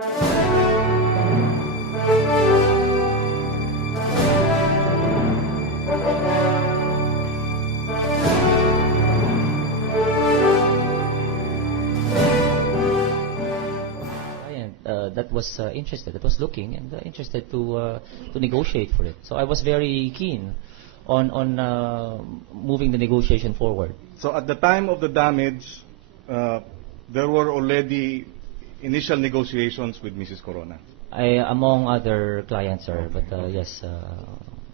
That was interested, that was looking and interested to negotiate for it. So I was very keen on moving the negotiation forward. So at the time of the damage, there were already initial negotiations with Mrs. Corona. Among other clients, sir, but yes.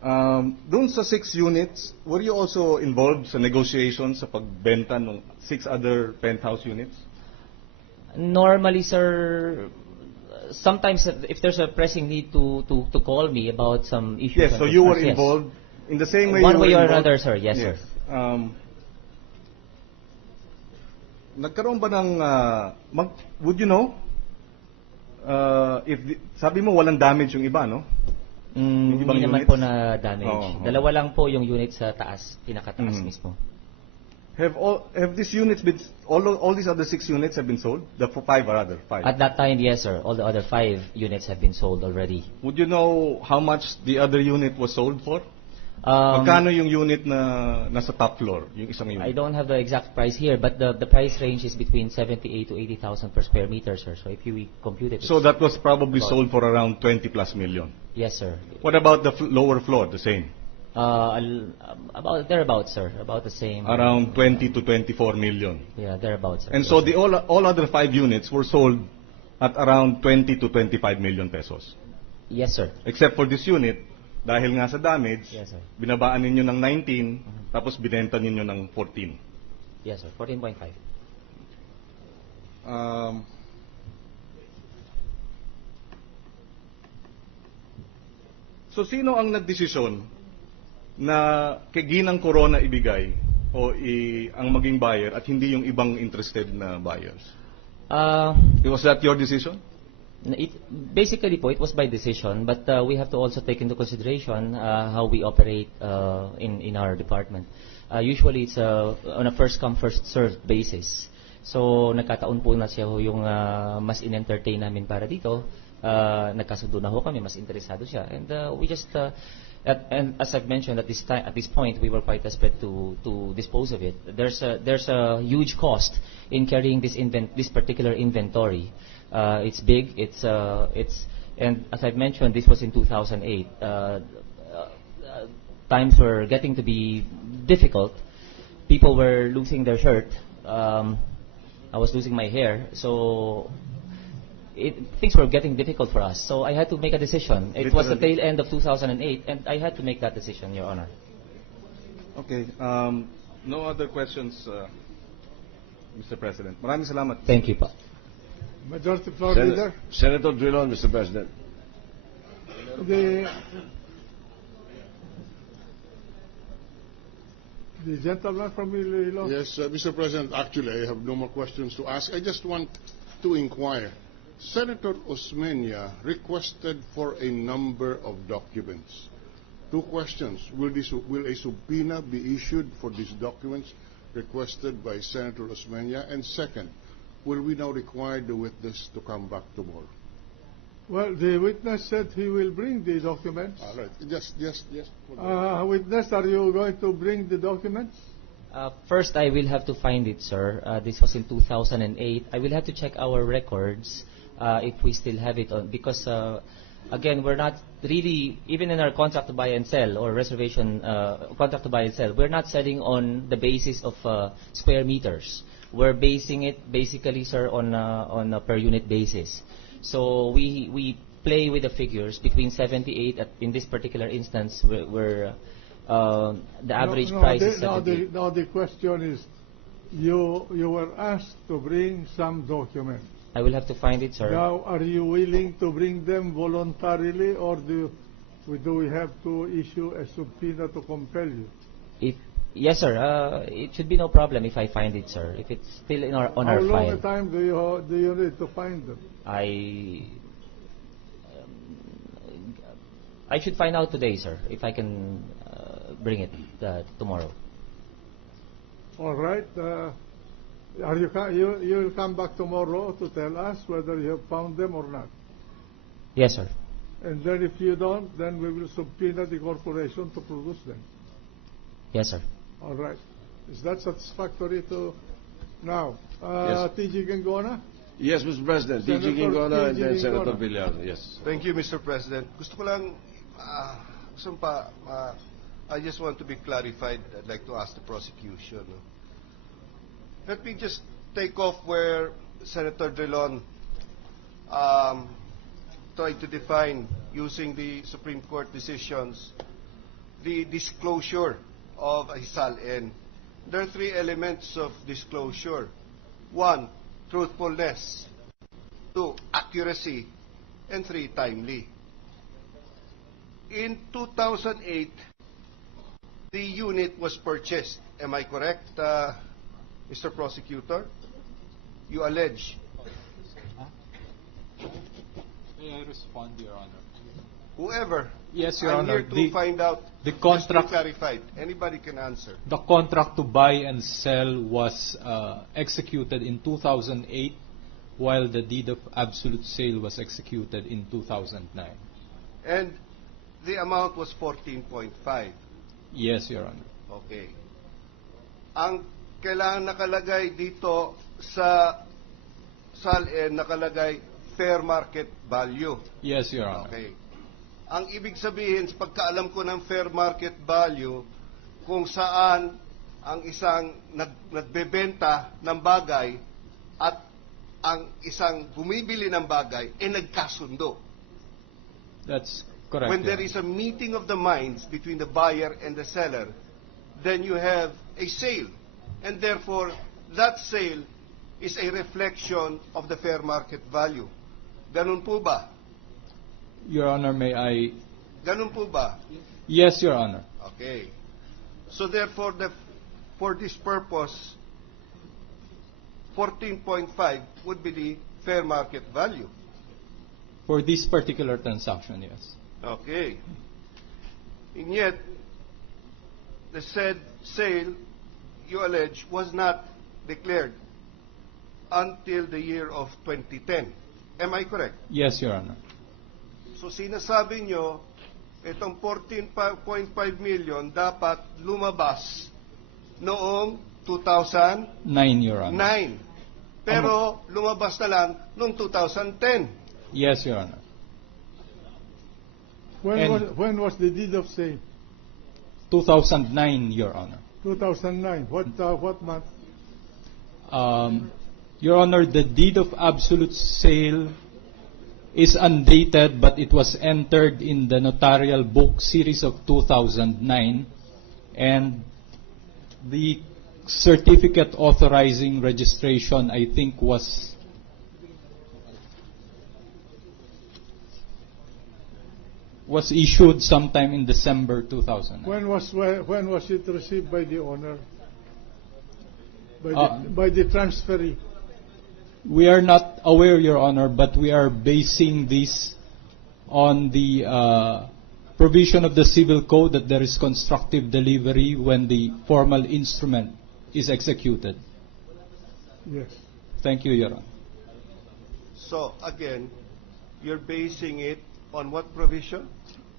Dun sa 6 units, were you also involved sa negotiations sa pagbenta ng 6 other penthouse units? Normally, sir, sometimes if there's a pressing need to call me about some issues. Yes, so you were involved in the same way. One way or involved? another, sir. Yes, sir. Nagkaroon ba ng would you know if sabi mo walang damage yung iba, no? Hindi naman units? po na damage. Dalawa lang po yung unit sa taas, pinakataas mismo. Have these units been all these other 6 units have been sold? The 5 rather 5. At that time, yes, sir. All the other 5 units have been sold already. Would you know how much the other unit was sold for? Magkano yung unit na nasa top floor, yung isang unit? I don't have the exact price here, but the price range is between 78 to 80,000 per square meter, sir. So if you compute it, so that was probably sold for around 20 plus million. Yes, sir. What about the lower floor? The same. About thereabouts, sir. About the same. Around 20 to 24 million. Yeah, thereabouts, sir. And yes, so sir. the all other 5 units were sold at around 20 to 25 million pesos. Yes, sir. Except for this unit, dahil nga sa damage, yes, sir, binabaan ninyo ng 19, tapos binenta ninyo ng 14. Yes, sir. 14.5. So sino ang nagdesisyon na kay Ginang Corona ibigay o ang maging buyer at hindi yung ibang interested na buyers? Was that your decision? Basically po, it was by decision, but we have to also take into consideration how we operate in our department. Usually it's on a first come first served basis. So nagkataon po na siya yung mas in-entertain namin para dito. Nagkasundo na ho kami, mas interesado siya, and we just and as I've mentioned, at this point we were quite desperate to dispose of it. There's a huge cost in carrying this particular inventory. It's big. And as I've mentioned, this was in 2008. Times were getting to be difficult. People were losing their shirt. I was losing my hair. So things were getting difficult for us. So I had to make a decision. It was the tail end of 2008, and I had to make that decision, Your Honor. Okay. No other questions, Mr. President. Maraming salamat. Thank you, pa. Majority Floor Leader. Senator Drilon, Mr. President. The gentleman from Iloilo. Yes, Mr. President, actually I have no more questions to ask. I just want to inquire. Senator Osmeña requested for a number of documents. 2 questions. Will a subpoena be issued for these documents requested by Senator Osmeña? And second, will we now require the witness to come back tomorrow? Well, the witness said he will bring the documents. All right. Yes. Witness, are you going to bring the documents? First, I will have to find it, sir. This was in 2008. I will have to check our records if we still have it on, because again, we're not really, even in our contract to buy and sell or reservation contract to buy and sell, we're not selling on the basis of square meters. We're basing it basically, sir, on a per unit basis. So we play with the figures between 78 in this particular instance where the average price is 78. Now the question is, you were asked to bring some documents. I will have to find it, sir. Now, are you willing to bring them voluntarily, or do we have to issue a subpoena to compel you? Yes, sir. It should be no problem if I find it, sir. If it's still on our file. How long a time do you need to find them? I should find out today, sir, if I can bring it tomorrow. All right. You will come back tomorrow to tell us whether you have found them or not. Yes, sir. And then if you don't, then we will subpoena the corporation to produce them. Yes, sir. All right. Is that satisfactory to now? Yes. TG Gangona? Yes, Mr. President. Senator DG Gingona and then Gingona. Senator Villar. Yes. Thank you, Mr. President. Gusto ko lang, I just want to be clarified. I'd like to ask the prosecution. Let me just take off where Senator Drilon tried to define, using the Supreme Court decisions, the disclosure of a SALN. There are three elements of disclosure. One, truthfulness. Two, accuracy. And three, timely. In 2008, the unit was purchased. Am I correct, Mr. Prosecutor? You allege. May I respond, Your Honor? Whoever. Yes, Your I'm Honor. here to find out. The Just contract, to clarified. Anybody can answer. the contract to buy and sell was executed in 2008, while the deed of absolute sale was executed in 2009. And the amount was 14.5. Yes, Your Honor. Okay. Ang kailangan nakalagay dito sa SALN, nakalagay fair market value. Yes, Your Honor. Okay. Ang ibig sabihin, sa pagkaalam ko ng fair market value, kung saan ang isang nagbebenta ng bagay at ang isang bumibili ng bagay nagkasundo. That's correct. When Your there is a meeting of the minds between the buyer and the seller, then you have a sale. And therefore, that sale is a reflection of the fair market value. Ganun po ba? Your Honor, may I? Ganun po ba? Yes, Your Honor. Okay. So therefore, for this purpose, 14.5 would be the fair market value. For this particular transaction, yes. Okay. And yet, the said sale, you allege, was not declared until the year of 2010. Am I correct? Yes, Your Honor. So sinasabi nyo, itong 14.5 million dapat lumabas noong 2009. 9, Your Honor. Pero lumabas na lang noong 2010. Yes, Your Honor. When was the deed of sale? 2009, Your Honor. 2009. What month? Your Honor, the deed of absolute sale is undated, but it was entered in the notarial book series of 2009, and the certificate authorizing registration, I think, was issued sometime in December 2009. When was it received by the owner? By the transferee? We are not aware, Your Honor, but we are basing this on the provision of the Civil Code that there is constructive delivery when the formal instrument is executed. Yes. Thank you, Your Honor. So again, you're basing it on what provision?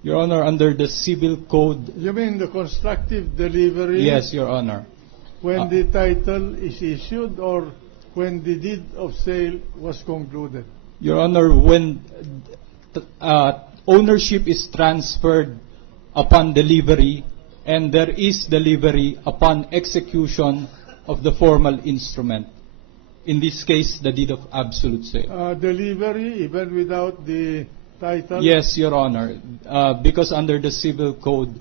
Your Honor, under the Civil Code. You mean the constructive delivery? Yes, Your Honor. When the title is issued or when the deed of sale was concluded? Your Honor, when ownership is transferred upon delivery, and there is delivery upon execution of the formal instrument. In this case, the deed of absolute sale. Delivery even without the title? Yes, Your Honor. Because under the Civil Code,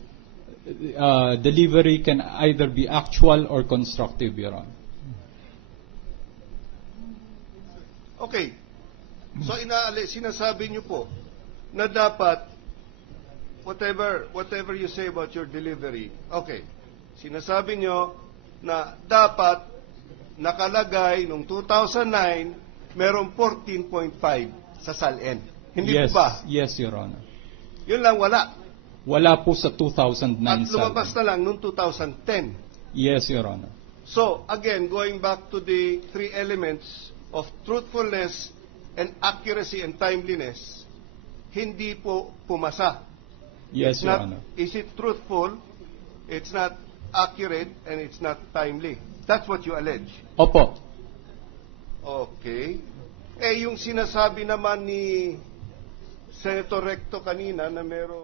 delivery can either be actual or constructive, Your Honor. Okay. So sinasabi niyo po na dapat whatever you say about your delivery. Okay. Sinasabi niyo na dapat nakalagay nung 2009 merong 14.5 sa SALN. Hindi Yes, po ba? yes, Your Honor. Yun lang wala. Wala po sa 2009 At lumabas SALN. na lang nung 2010. Yes, Your Honor. So, again, going back to the three elements of truthfulness and accuracy and timeliness, hindi po pumasa. Yes, Your Honor. Is it truthful, it's not accurate, and it's not timely. That's what you allege. Opo. Okay. Eh, yung sinasabi naman ni Senator Recto kanina na meron